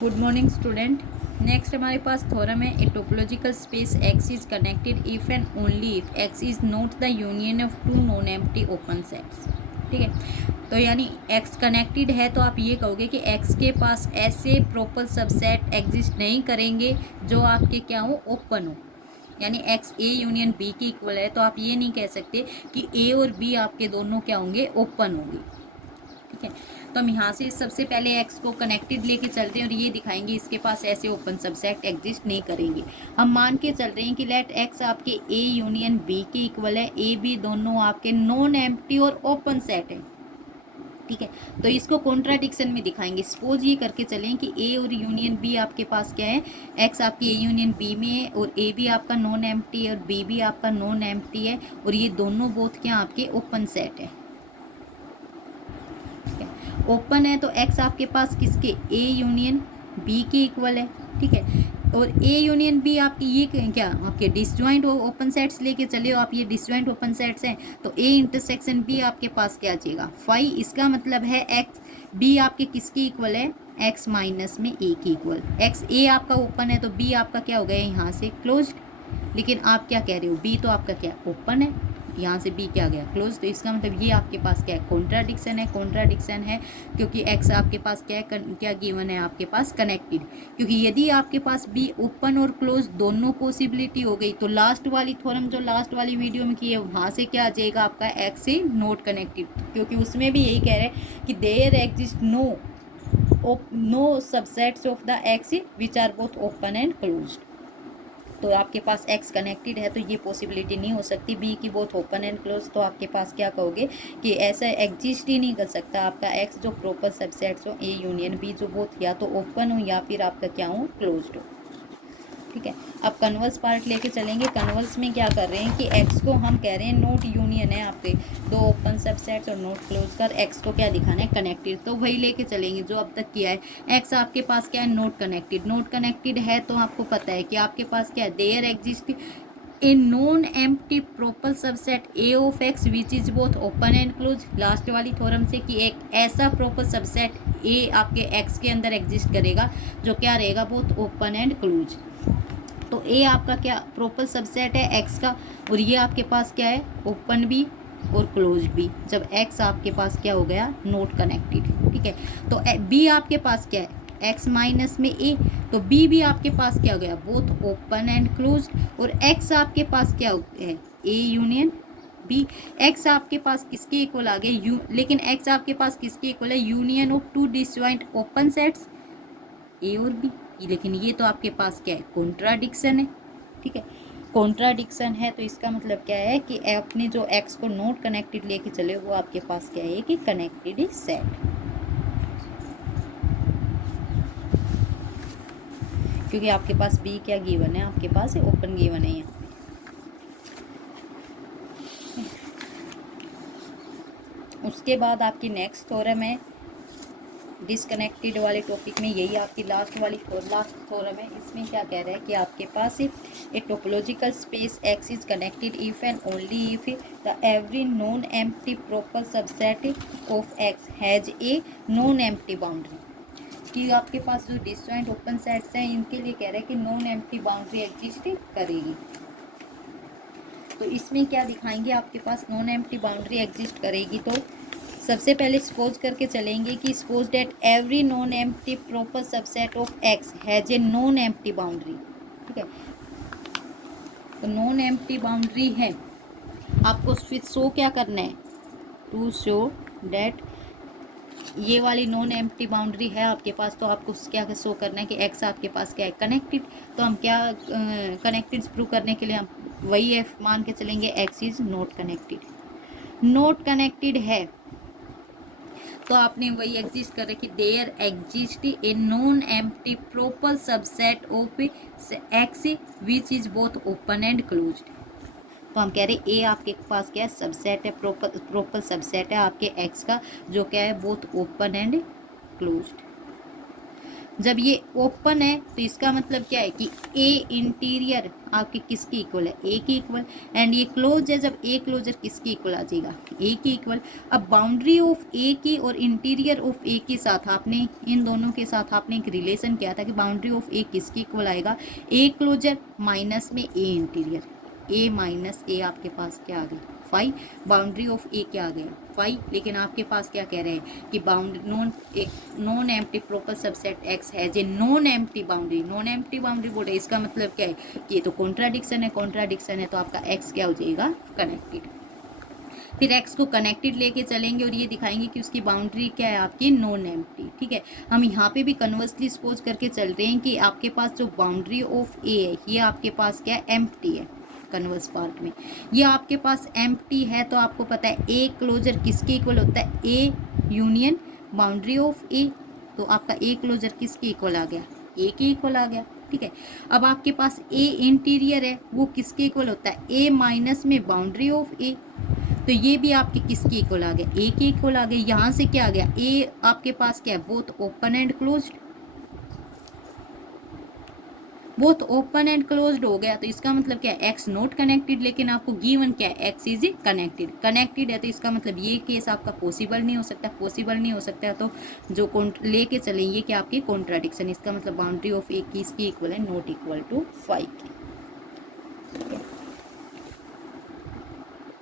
Good morning student. Next हमारे पास theorem है a topological space X is connected if and only if X is not the union of two non empty open sets. ठीक है, तो यानी x connected है तो आप ये कहोगे कि एक्स के पास ऐसे प्रॉपर सबसेट एग्जिस्ट नहीं करेंगे जो आपके क्या हो, ओपन हो। यानी एक्स ए यूनियन बी की इक्वल है, तो आप ये नहीं कह सकते कि ए और बी आपके दोनों क्या होंगे, ओपन होंगे। ठीक है, तो हम यहाँ से सबसे पहले एक्स को कनेक्टेड लेके चलते हैं और ये दिखाएंगे इसके पास ऐसे ओपन सबसेट एग्जिस्ट नहीं करेंगे। हम मान के चल रहे हैं कि लेट एक्स आपके ए यूनियन बी के इक्वल है, ए बी दोनों आपके नॉन एम्प्टी और ओपन सेट है। ठीक है, तो इसको कॉन्ट्राडिक्शन में दिखाएंगे। सपोज ये करके चलें कि ए और यूनियन बी आपके पास क्या है, एक्स आपकी ए यूनियन बी में है और ए भी आपका नॉन एम्प्टी है और बी भी आपका नॉन एम्प्टी है और ये दोनों बोथ क्या आपके ओपन सेट है। ओपन है तो एक्स आपके पास किसके, ए यूनियन बी के इक्वल है। ठीक है, और ए यूनियन बी आपकी ये क्या आपके डिसजॉइंट ओपन सेट्स लेके चले हो आप, ये डिसजॉइंट ओपन सेट्स हैं, तो ए इंटरसेक्शन बी आपके पास क्या आ जाएगा, फाई। इसका मतलब है एक्स बी आपके किसके इक्वल है, एक्स माइनस में ए की इक्वल। एक्स ए आपका ओपन है तो बी आपका क्या हो गया यहाँ से क्लोज्ड, लेकिन आप क्या कह रहे हो, बी तो आपका क्या ओपन है, यहाँ से बी क्या गया क्लोज। तो इसका मतलब ये आपके पास क्या है, कॉन्ट्राडिक्शन है। कॉन्ट्राडिक्शन है क्योंकि एक्स आपके पास क्या है, क्या गिवन है आपके पास, कनेक्टेड। क्योंकि यदि आपके पास बी ओपन और क्लोज दोनों पॉसिबिलिटी हो गई तो लास्ट वाली थ्योरम जो लास्ट वाली वीडियो में की है वहाँ से क्या आ जाएगा आपका, एक्स से नॉट कनेक्टेड। क्योंकि उसमें भी यही कह रहे हैं कि there exist no subsets of the X which are both open and closed. तो आपके पास एक्स कनेक्टेड है तो ये पॉसिबिलिटी नहीं हो सकती बी की बोथ ओपन एंड क्लोज। तो आपके पास क्या कहोगे कि ऐसा एग्जिस्ट ही नहीं कर सकता आपका एक्स जो प्रॉपर सबसेट्स हो ए यूनियन बी जो बोथ या तो ओपन हो या फिर आपका क्या हो, क्लोज्ड हो। ठीक है, अब कन्वर्स पार्ट लेके चलेंगे। कन्वर्स में क्या कर रहे हैं कि एक्स को हम कह रहे हैं नोट यूनियन है आपके दो ओपन सबसेट्स और नोट क्लोज कर, एक्स को क्या दिखाना है, कनेक्टेड। तो वही लेके चलेंगे जो अब तक किया है। एक्स आपके पास क्या है, नोट कनेक्टेड। नोट कनेक्टेड है तो आपको पता है कि आपके पास क्या है, there exist a non empty proper subset A of X which is both open and close. Last वाली थ्योरम से कि एक ऐसा प्रॉपर सबसेट ए आपके एक्स के अंदर एग्जिस्ट करेगा जो क्या रहेगा, बोथ ओपन एंड क्लोज। तो ए आपका क्या प्रॉपर सबसेट है एक्स का, और ये आपके पास क्या है, ओपन भी और क्लोज भी, जब एक्स आपके पास क्या हो गया, नॉट कनेक्टेड। ठीक है, तो बी आपके पास क्या है, एक्स माइनस में ए, तो बी भी आपके पास क्या हो गया, बोथ ओपन एंड क्लोज। और एक्स आपके पास क्या है, ए यूनियन बी। एक्स आपके पास किसके इक्वल आ गए, यू, लेकिन एक्स आपके पास किसके इक्वल है, union of two disjoint open sets A और बी। लेकिन ये तो आपके पास क्या है, कॉन्ट्राडिक्शन है। ठीक है, कॉन्ट्राडिक्शन है तो इसका मतलब क्या है कि आपने जो एक्स को नॉट कनेक्टेड लेके चले वो आपके पास क्या है कि कनेक्टेड सेट, क्योंकि आपके पास बी क्या गिवन है, आपके पास ओपन गिवन है यहाँ पे। उसके बाद आपकी नेक्स्ट थ्योरम है डिसकनेक्टेड वाले टॉपिक में, यही आपकी लास्ट थ्योरम है। इसमें क्या कह रहा है कि आपके पास a topological space X is connected if and only if the every non empty proper subset of X has a non empty boundary. कि आपके पास जो डिसजॉइंट ओपन सेट्स हैं इनके लिए कह रहा है कि नॉन एम्प्टी बाउंड्री एग्जिस्ट करेगी। तो इसमें क्या दिखाएंगे, आपके पास नॉन एम्प्टी बाउंड्री एग्जिस्ट करेगी तो सबसे पहले सपोज करके चलेंगे कि suppose date every non empty proper subset of X has a non empty boundary. ठीक है, तो नॉन एम्प्टी बाउंड्री है, आपको फिर शो क्या करना है, टू शो डेट ये वाली नॉन एम्प्टी बाउंड्री है आपके पास, तो आपको क्या शो करना है कि एक्स आपके पास क्या है, कनेक्टेड। तो हम क्या कनेक्टेड प्रूव करने के लिए हम वही एफ मान के चलेंगे, X is not connected. Not connected है तो आपने वही एग्जिस्ट कर रखी, there exist a non empty proper subset of X which is both open and closed. तो हम कह रहे ए आपके पास क्या है, सबसेट है, प्रॉपर सबसेट है आपके एक्स का जो क्या है, बोथ ओपन एंड क्लोज्ड। जब ये ओपन है तो इसका मतलब क्या है कि ए इंटीरियर आपके किसके इक्वल है, ए के इक्वल। एंड ये क्लोज है, जब ए क्लोजर किसके इक्वल आ जाएगा, ए के इक्वल। अब बाउंड्री ऑफ ए की और इंटीरियर ऑफ ए के साथ आपने, इन दोनों के साथ आपने एक रिलेशन किया था कि बाउंड्री ऑफ ए किसके इक्वल आएगा, ए क्लोजर माइनस में ए इंटीरियर। ए माइनस ए आपके पास क्या आ गया, फाइव। बाउंड्री ऑफ ए क्या आ गया, फाइव। लेकिन आपके पास क्या कह रहे हैं कि boundary non empty proper subset X है जे non empty boundary. Non empty boundary बोल रहे, इसका मतलब क्या है कि ये तो कॉन्ट्राडिक्शन है, कॉन्ट्राडिक्शन है तो आपका एक्स क्या हो जाएगा, कनेक्टेड। फिर एक्स को कनेक्टेड लेके चलेंगे और ये दिखाएंगे कि उसकी बाउंड्री क्या है आपकी, नॉन एम्प्टी। ठीक है, हम यहाँ पे भी कन्वर्सली सपोज करके चल रहे हैं कि आपके पास जो बाउंड्री ऑफ ए है ये आपके पास क्या है, एम्प्टी है। कन्वर्स पार्ट में ये आपके पास एम्प्टी है, तो आपको पता है ए क्लोजर किसके इक्वल होता है, ए यूनियन बाउंड्री ऑफ ए। तो आपका ए क्लोजर किसके इक्वल आ गया, ए के इक्वल आ गया। ठीक है, अब आपके पास ए इंटीरियर है, वो किसके इक्वल होता है, ए माइनस में बाउंड्री ऑफ ए। तो ये भी आपके किसके इक्वल आ गया, ए के इक्वल आ गया। यहाँ से क्या आ गया, ए आपके पास क्या है, both open and closed, both open and closed हो गया। तो इसका मतलब क्या है, एक्स नॉट कनेक्टेड। लेकिन आपको गिवन क्या है, एक्स इज कनेक्टेड। कनेक्टेड है तो इसका मतलब ये केस आपका पॉसिबल नहीं हो सकता, पॉसिबल नहीं हो सकता। तो जो लेके चले ये क्या आपकी कॉन्ट्राडिक्शन, इसका मतलब बाउंड्री ऑफ ए की इसकी इक्वल है, नॉट इक्वल टू 5 की।